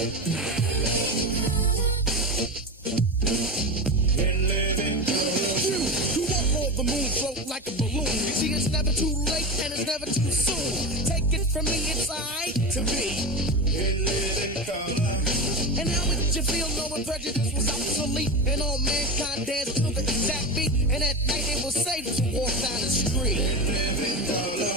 You walk on the moon, float like a balloon. You see, it's never too late and it's never too soon. Take it from me, it's alright to be in living color. And how would you feel knowing prejudice was obsolete and all mankind danced to the exact beat? And at night it was safe to walk down the street in living color.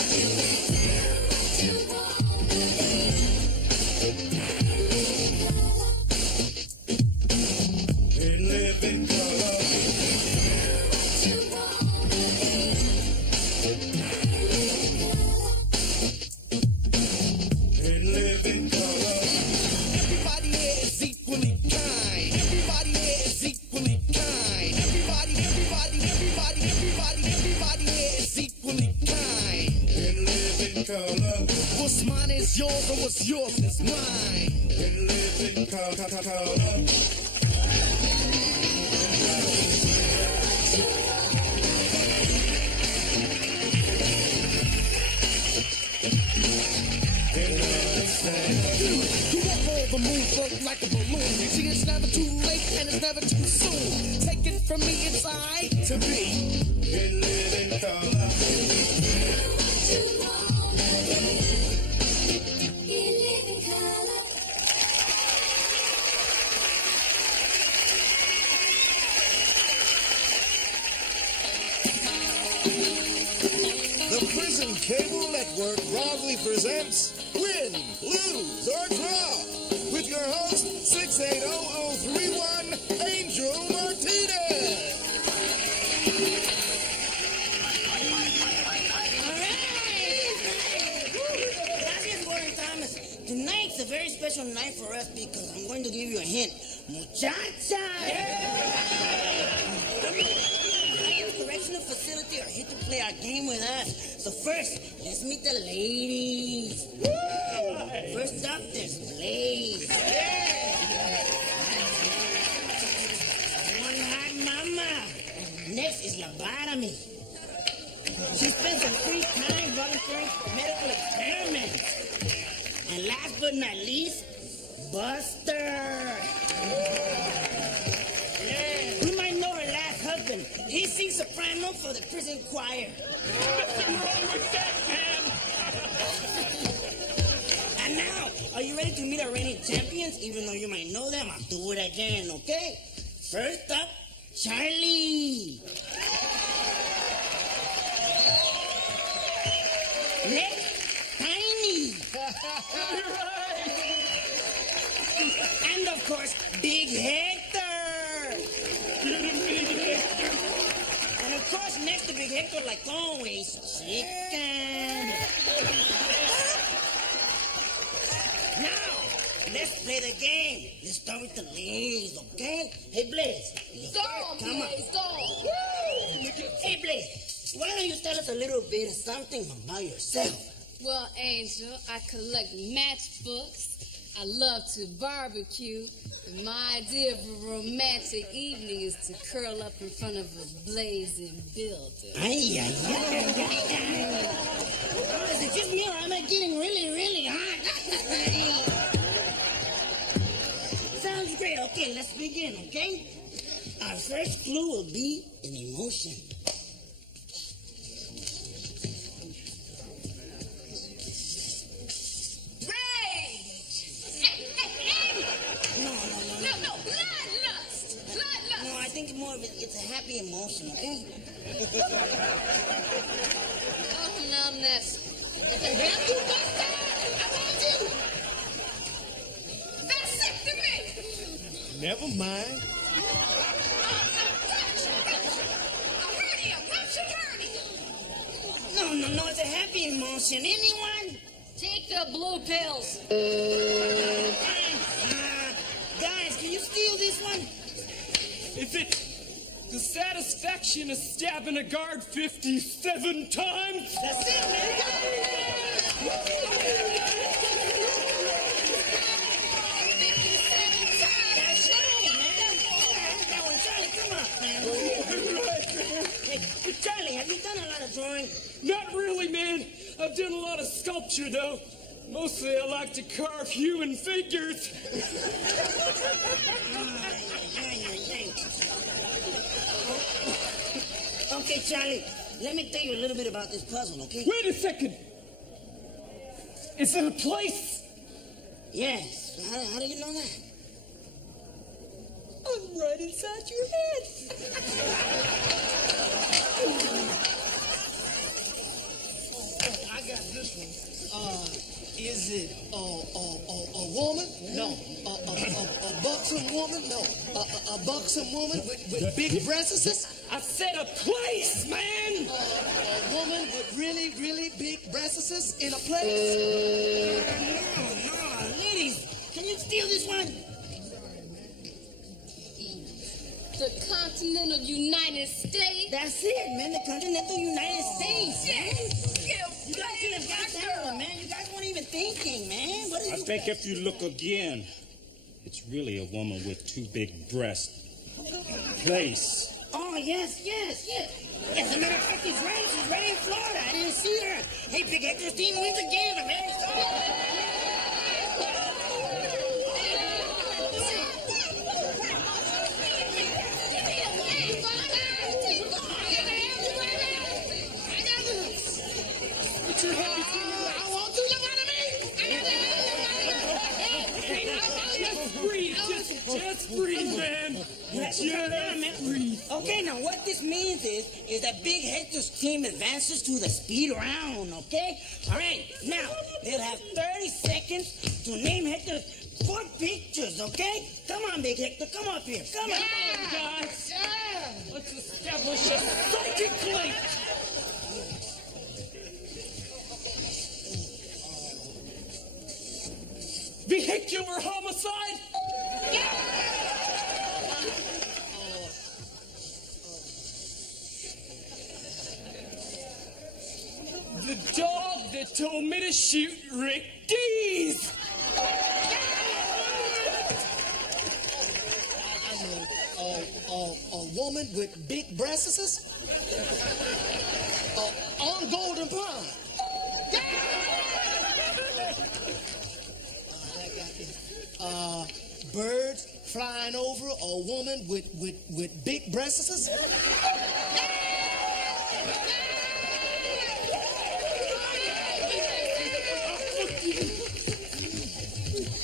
In living color. In living color. Everybody here is equally kind. Everybody here is equally kind. Everybody here is equally kind. In living color. What's mine is yours, and what's yours is mine. In living color. You walk on the moon, float like a balloon. You see, it's never too late and it's never too soon. Take it from me, it's alright to be in living color. The Prison Cable Network proudly presents Win, Lose, or Draw with your host, 680-031, Angel Martinez. Gracias, Gordon Thomas. Tonight's a very special night for us because I'm going to give you a hint. Muchacha! Correctional facility are here to play our game with us. So first, let's meet the ladies. First up, there's Blaze. One hot mama. Next is Lobotomy. She spends her free time volunteering for medical experiments. And last but not least, Buster. You might know her last husband. He sings soprano for the prison choir. Nothing wrong with that, man. And now, are you ready to meet our reigning champions? Even though you might know them, I'll do it again, okay? First up, Charlie. Next, Tiny. And of course, Big Hector. And of course, next to Big Hector, like always, Chicken. Now, let's play the game. Let's start with the ladies, okay? Hey, Blaze. Come on. Hey, Blaze, why don't you tell us a little bit of something about yourself? Well, Angel, I collect matchbooks. I love to barbecue. And my idea of a romantic evening is to curl up in front of a blazing building. Ay, ay, ay. Oh, is it just me or am I getting really, really hot? Sounds great. Okay, let's begin, okay? Our first clue will be an emotion. No, I think more of it's a happy emotion, okay? Oh, numbness. Vasectomy. Never mind. No, it's a happy emotion. Anyone? Take the blue pills. Guys, can you steal this one? Is it the satisfaction of stabbing a guard 57 times? That's it, man. That's right, man. That one, Charlie, come on, man. Hey, Charlie, have you done a lot of drawing? Not really, man. I've done a lot of sculpture, though. Mostly I like to carve human figures. Okay, Charlie, let me tell you a little bit about this puzzle, okay? Wait a second. Is it a place? Yes. How do you know that? I'm right inside your head. I got this one. Is it a woman? No. A buxom woman? No. A buxom woman with big breasts? I said a place, man. A woman with really, really big breasts in a place? No, ladies, can you steal this one? The continental United States. That's it, man. The continental United States. You guys should have got that one, man. You guys weren't even thinking, man. What I think if you look again, it's really a woman with two big breasts. Place. Oh, yes. As a matter of fact, she's right in Florida. I didn't see her. Hey, Big Hector's team wins again, man. Just breathe, man. Just breathe. Okay, now what this means is that Big Hector's team advances to the speed round, okay? All right, now, they'll have 30 seconds to name Hector's 4 pictures, okay? Come on, Big Hector, come up here. Come on. Guys, let's establish a psychic link. Vehicular homicide? The dog that told me to shoot Rick Dees. A woman with big breasts? On Golden Pond. Birds flying over a woman with big breasts?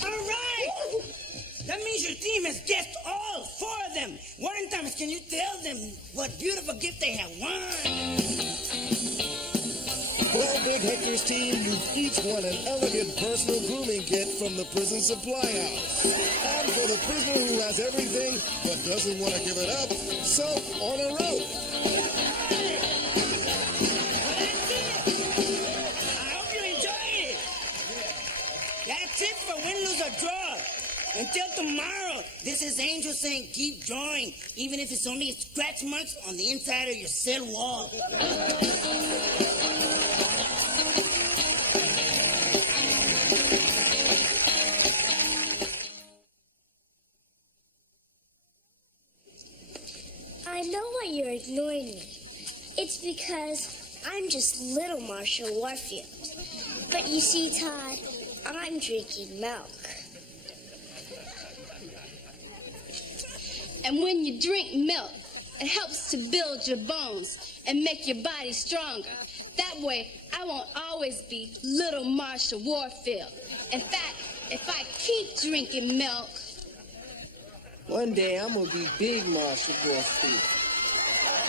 All right. That means your team has guessed all 4 of them. Warren Thomas, can you tell them what beautiful gift they have won? Well, Big Hector's team, you've each won an elegant personal grooming kit from the prison supply house. And for the prisoner who has everything but doesn't want to give it up, soap on a rope. I hope you enjoyed it. That's it for win, lose, or draw. Until tomorrow, this is Angel saying keep drawing, even if it's only scratch marks on the inside of your cell wall. I know why you're ignoring me. It's because I'm just little Marshall Warfield. But you see, Todd, I'm drinking milk. And when you drink milk, it helps to build your bones and make your body stronger. That way, I won't always be little Marshall Warfield. In fact, if I keep drinking milk, one day I'm gonna be big Marshall Warfield.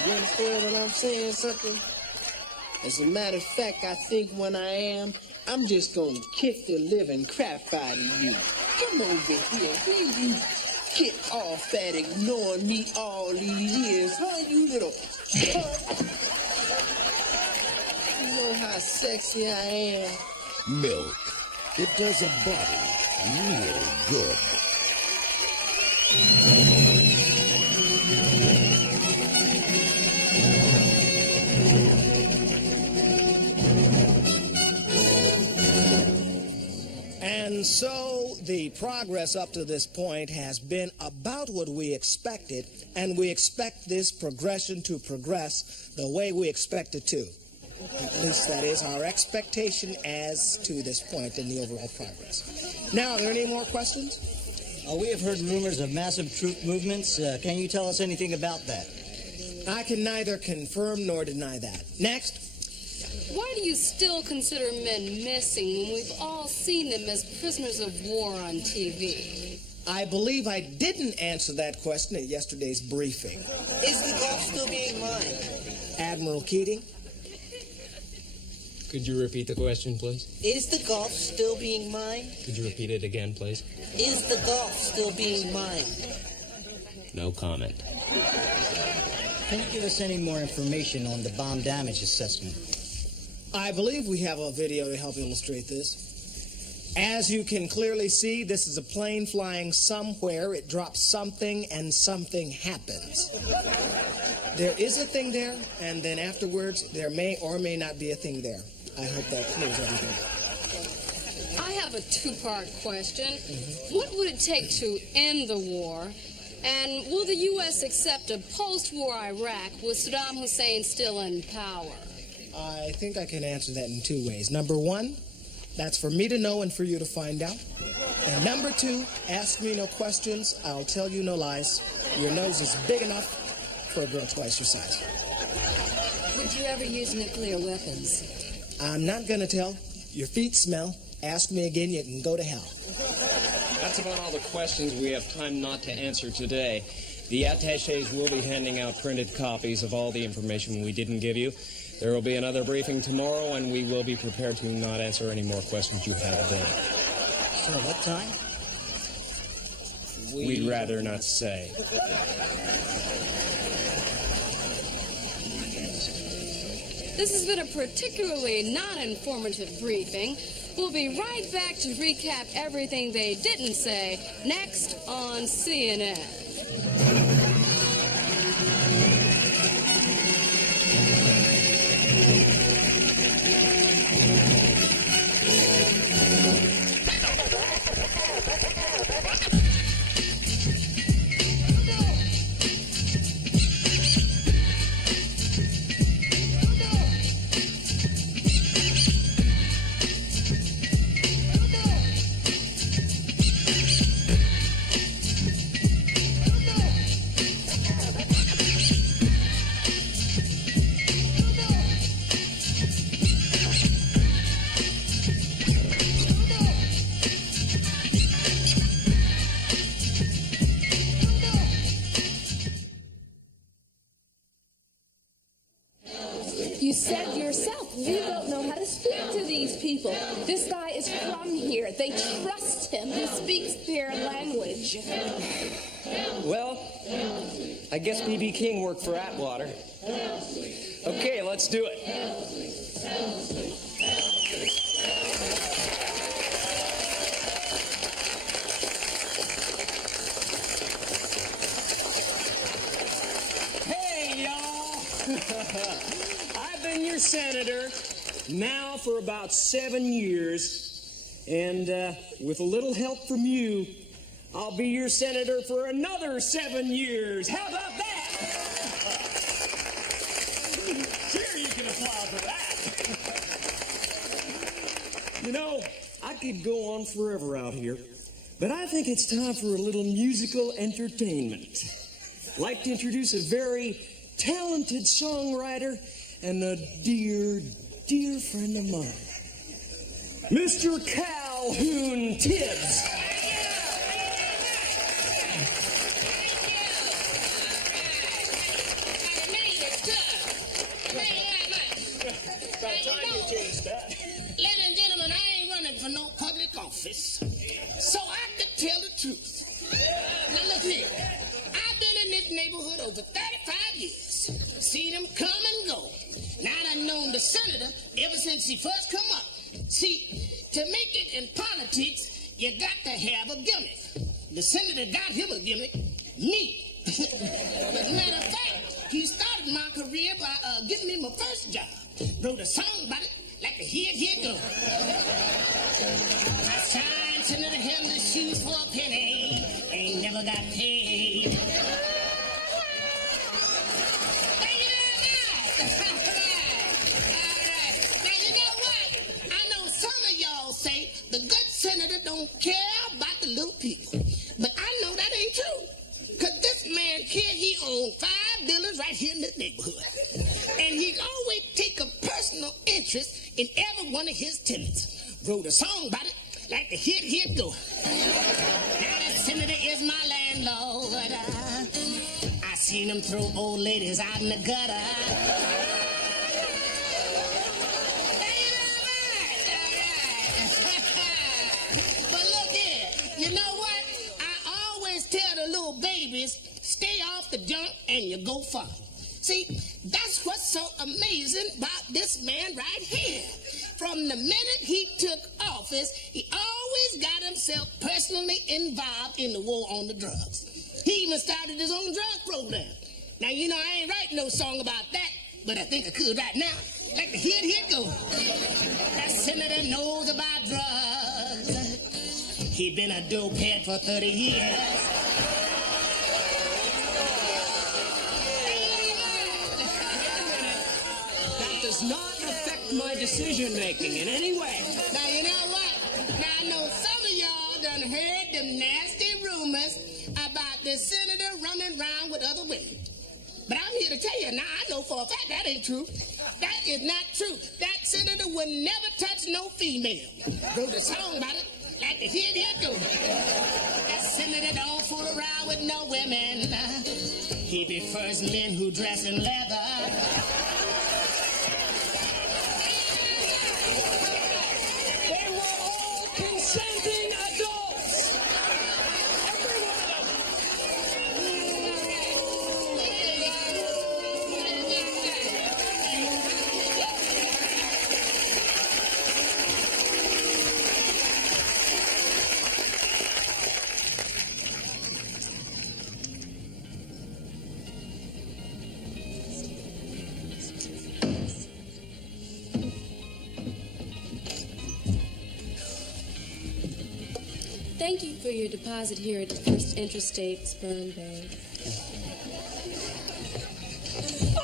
You understand what I'm saying, something? As a matter of fact, I think when I am, I'm just gonna kick the living crap out of you. Come over here. Will you get off at ignoring me all these years, huh, you little... You know how sexy I am? Milk. It does a body real good. And so the progress up to this point has been about what we expected, and we expect this progression to progress the way we expect it to. At least that is our expectation as to this point in the overall progress. Now, are there any more questions? We have heard rumors of massive troop movements. Can you tell us anything about that? I can neither confirm nor deny that. Next. Why do you still consider men missing when we've all seen them as prisoners of war on TV? I believe I didn't answer that question at yesterday's briefing. Is the Gulf still being mined? Admiral Keating? Could you repeat the question, please? Is the Gulf still being mined? Could you repeat it again, please? Is the Gulf still being mined? No comment. Can you give us any more information on the bomb damage assessment? I believe we have a video to help illustrate this. As you can clearly see, this is a plane flying somewhere. It drops something, and something happens. There is a thing there, and then afterwards, there may or may not be a thing there. I hope that clears everything. I have a two-part question. What would it take to end the war? And will the U.S. accept a post-war Iraq with Saddam Hussein still in power? I think I can answer that in two ways. Number one, that's for me to know and for you to find out. And number two, ask me no questions. I'll tell you no lies. Your nose is big enough for a girl twice your size. Would you ever use nuclear weapons? I'm not going to tell. Your feet smell. Ask me again, you can go to hell. That's about all the questions we have time not to answer today. The attachés will be handing out printed copies of all the information we didn't give you. There will be another briefing tomorrow, and we will be prepared to not answer any more questions you have then. So what time? We'd rather not say. This has been a particularly non-informative briefing. We'll be right back to recap everything they didn't say next on CNN. You said yourself, we don't know how to speak to these people. This guy is from here. They trust him. He speaks their language. Well, I guess B.B. King worked for Atwater. Okay, let's do it. Hey, y'all! I've been your senator now for about 7 years, and with a little help from you, I'll be your senator for another 7 years. How about that? Sure, you can apply for that. You know, I could go on forever out here, but I think it's time for a little musical entertainment. I'd like to introduce a very talented songwriter and a dear, dear friend of mine, Mr. Calhoun Tibbs. Ladies and gentlemen, I ain't running for no public office, so I could tell the truth. Now look here, I've been in this neighborhood over 35 years. Seen him come and go. Now I done known the senator ever since he first come up. See, to make it in politics, you got to have a gimmick. The senator got him a gimmick, me. As a matter of fact, he started my career by giving me my first job. Wrote a song about it, like a here go. I signed Senator Hamlin's shoes for a penny, ain't never got paid. Thank you very much. All right. senator don't care about the little people. But I know that ain't true. Because this man cared he owned 5 buildings right here in this neighborhood. And he always take a personal interest in every one of his tenants. Wrote a song about it, like the hit go. Now the senator is my landlord. I seen him throw old ladies out in the gutter. But look here, you know what? I always tell the little babies, stay off the junk and you go far. See, that's what's so amazing about this man right here. From the minute he took office, he always got himself personally involved in the war on the drugs. He even started his own drug program. Now, you know, I ain't writing no song about that, but I think I could right now. Like the hit go. That senator knows about drugs. He been a dope head for 30 years. That does not affect my decision-making in any way. Now, you know what? Now, I know some of y'all done heard them nasty rumors about the senator running around with other women. But I'm here to tell you, now I know for a fact that ain't true. That is not true. That senator would never touch no female. Wrote a song about it, like the hit go. That senator don't fool around with no women. He prefers men who dress in leather. They were all consenting adults. Every one of them. Thank you for your deposit here at the First Interstate Sperm Bank.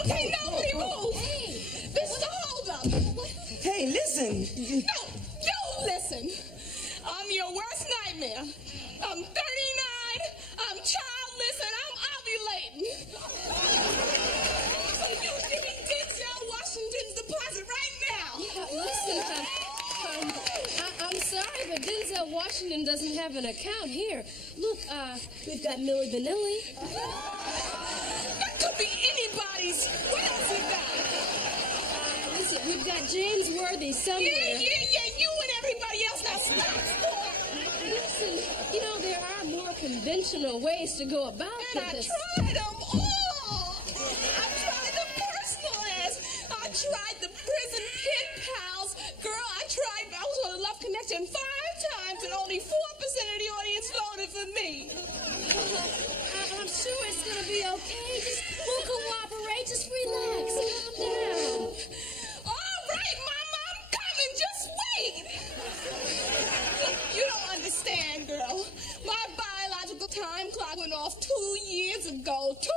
Okay, nobody move. This is a holdup. Hey, listen. No, you listen. I'm your worst nightmare. I'm 39, I'm childless, and I'm ovulating. So you give me Denzel Washington's deposit right now. Listen, I'm sorry, but Denzel Washington doesn't have an account here. Look, we've got Milli Vanilli. That could be anybody's. What else we got? Listen, we've got James Worthy somewhere. Yeah, you and everybody else. Now stop. Listen, you know, there are more conventional ways to go about And this. I tried them all. I tried the personal ass. I tried the prison pen pals. Girl, I was on a Love Connection 5 times and only 4% of the audience voted for me. I'm sure it's going to be okay. We'll cooperate. Just relax. Calm down. All right, Mama, I'm coming. Just wait. You don't understand, girl. My biological time clock went off 2 years ago. 2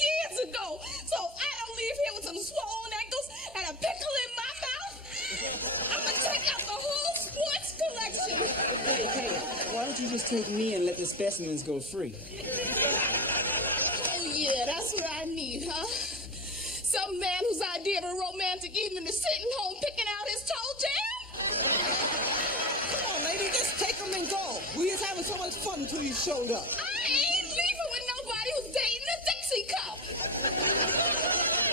years ago. So I don't leave here with some swollen ankles and a pickle in my mouth. I'm going to check out the whole sports collection. Hey, why don't you just take me and let the specimens go free? Oh, yeah, that's what I need, huh? Some man whose idea of a romantic evening is sitting home picking out his toe jam? Come on, lady, just take them and go. We was having so much fun until you showed up. I ain't leaving with nobody who's dating a Dixie cup.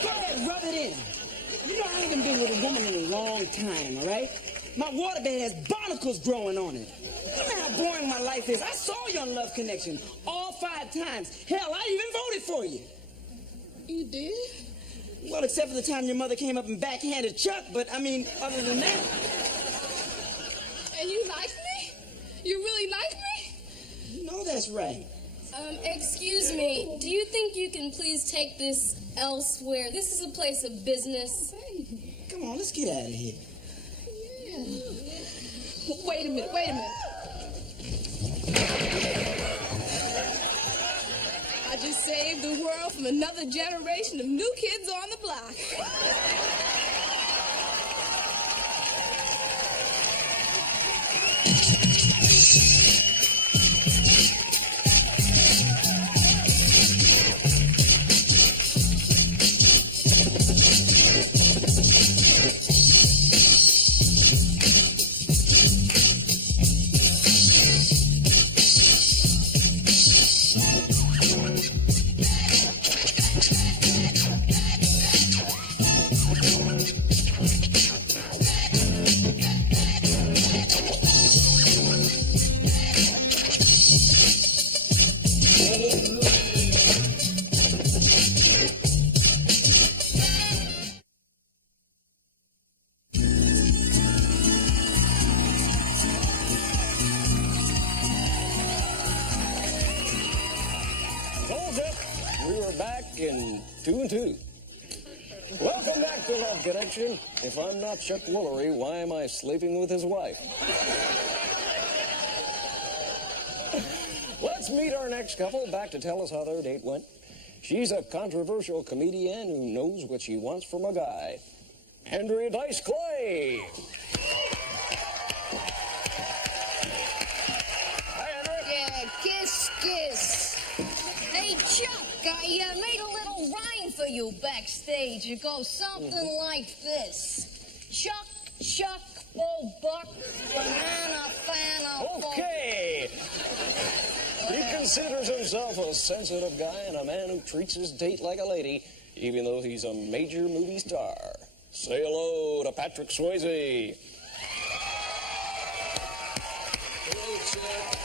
Go ahead, rub it in. You know, I haven't been with a woman in a long time, all right? My waterbed has barnacles growing on it. You know how boring my life is. I saw you on Love Connection all 5 times. Hell, I even voted for you. You did? Well, except for the time your mother came up and backhanded Chuck, but I mean, other than that. And you like me? You really like me? You know that's right. Excuse me. Do you think you can please take this elsewhere? This is a place of business. Come on, let's get out of here. Yeah. Wait a minute. I just saved the world from another generation of new kids on the block. back in 2 and 2. Welcome back to Love Connection. If I'm not Chuck Woolery, why am I sleeping with his wife? Let's meet our next couple back to tell us how their date went. She's a controversial comedian who knows what she wants from a guy. Andrea Dice Clay. Hi, Andrea. Yeah, kiss, kiss. Hey, Chuck, I made a little rhyme for you backstage. It goes something like this. Chuck, Chuck, bull buck, banana, fan, Okay. He considers himself a sensitive guy and a man who treats his date like a lady, even though he's a major movie star. Say hello to Patrick Swayze. Hello, Chuck.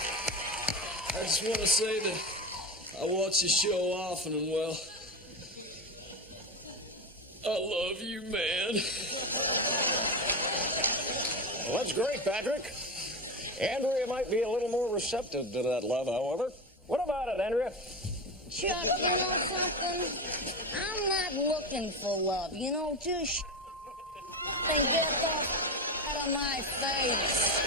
I just want to say that I watch your show often, and well, I love you, man. Well, that's great, Patrick. Andrea might be a little more receptive to that love, however. What about it, Andrea? Chuck, you know something? I'm not looking for love. You know, just and get the out of my face.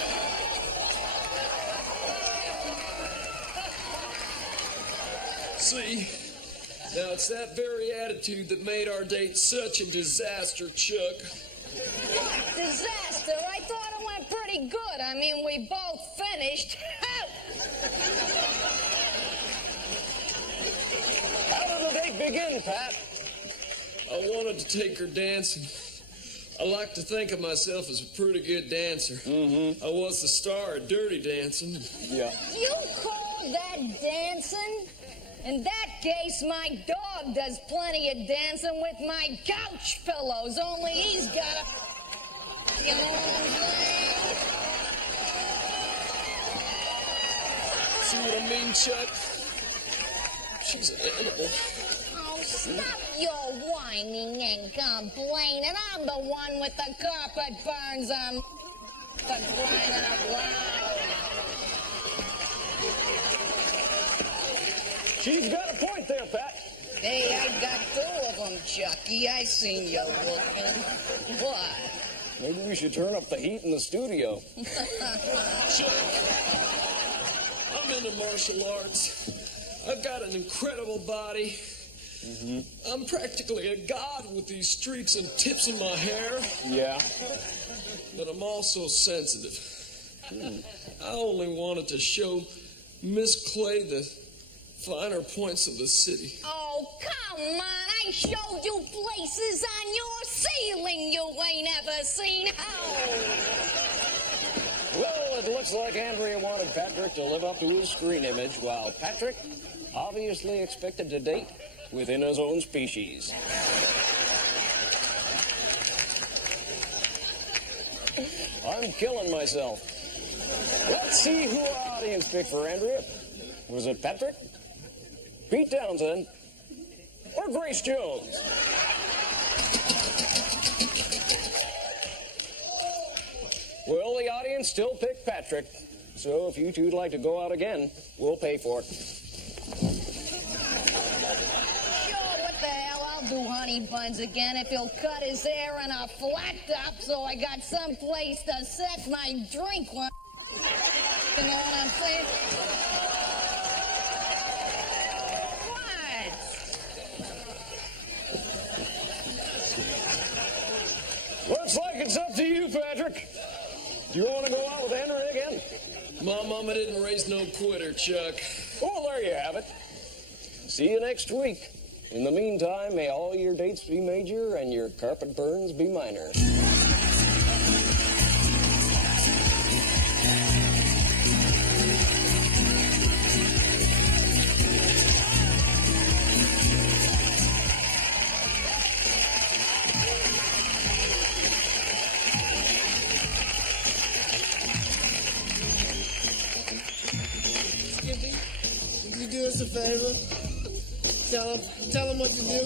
See, now it's that very attitude that made our date such a disaster, Chuck. What disaster? I thought it went pretty good. I mean, we both finished. How did the date begin, Pat? I wanted to take her dancing. I like to think of myself as a pretty good dancer. Mm-hmm. I was the star of Dirty Dancing. Yeah. You call that dancing? In that case, my dog does plenty of dancing with my couch pillows, only he's got a... You know what I'm saying? See what I mean, Chuck? She's an animal. Oh, stop your whining and complaining. I'm the one with the carpet burns on for crying out loud. She's got a point there, Pat. Hey, I got 2 of them, Chucky. I seen you looking. What? Maybe we should turn up the heat in the studio. Chuck, I'm into martial arts. I've got an incredible body. Mm-hmm. I'm practically a god with these streaks and tips in my hair. Yeah. But I'm also sensitive. I only wanted to show Miss Clay the finer points of the city. Oh, come on. I showed you places on your ceiling you ain't ever seen. Oh. Well, it looks like Andrea wanted Patrick to live up to his screen image, while Patrick obviously expected to date within his own species. I'm killing myself. Let's see who our audience picked for Andrea. Was it Patrick, Pete Townsend, or Grace Jones? Well, the audience still picked Patrick. So if you two'd like to go out again, we'll pay for it. Sure, what the hell? I'll do honey buns again if he'll cut his hair in a flat top so I got some place to set my drink when... You know what I'm saying? Looks like it's up to you, Patrick. Do you want to go out with Andrea again? My mama didn't raise no quitter, Chuck. Well, there you have it. See you next week. In the meantime, may all your dates be major and your carpet burns be minor. Skippy, would you do us a favor? Tell him what to do.